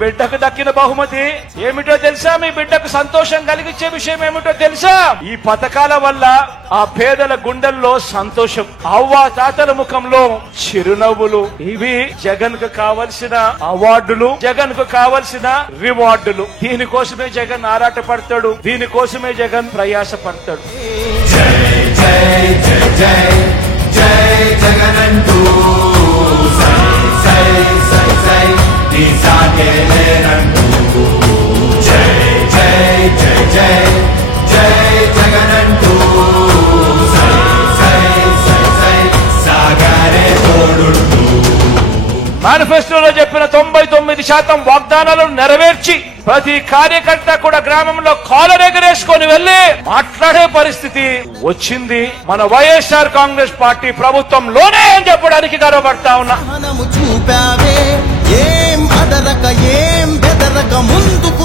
బిడ్డకు దక్కిన బహుమతి ఏమిటో తెలుసా? మీ బిడ్డకు సంతోషం కలిగించే విషయం ఏమిటో తెలుసా? ఈ పథకాల వల్ల ఆ పేదల గుండెల్లో సంతోషం, అవ్వ తాతల ముఖంలో చిరునవ్వులు. ఇవి జగన్ కు కావలసిన అవార్డులు, జగన్ కు కావలసిన రివార్డులు. దీనికోసమే జగన్ ఆరాట పడతాడు, దీనికోసమే జగన్ ప్రయాస పడతాడు. జై జై జై జై జై జగనంటూ సై సై సై సై నీ సాగే లేనంటూ. జై జై జై జై జై జగనంటూ సై సై సై సై సాగరే తోడుంటూ. మేనిఫెస్టోలో చెప్పిన 99% వాగ్దానాలను నెరవేర్చి ప్రతి కార్యకర్త కూడా గ్రామంలో కాలరెగరేసుకొని వెళ్లి మాట్లాడే పరిస్థితి వచ్చింది మన వైఎస్ఆర్ కాంగ్రెస్ పార్టీ ప్రభుత్వంలోనే అని చెప్పడానికి గర్వపడతా ఉన్నా. చూపావే ఏం అదరక ఏం బెదరక ముందుకు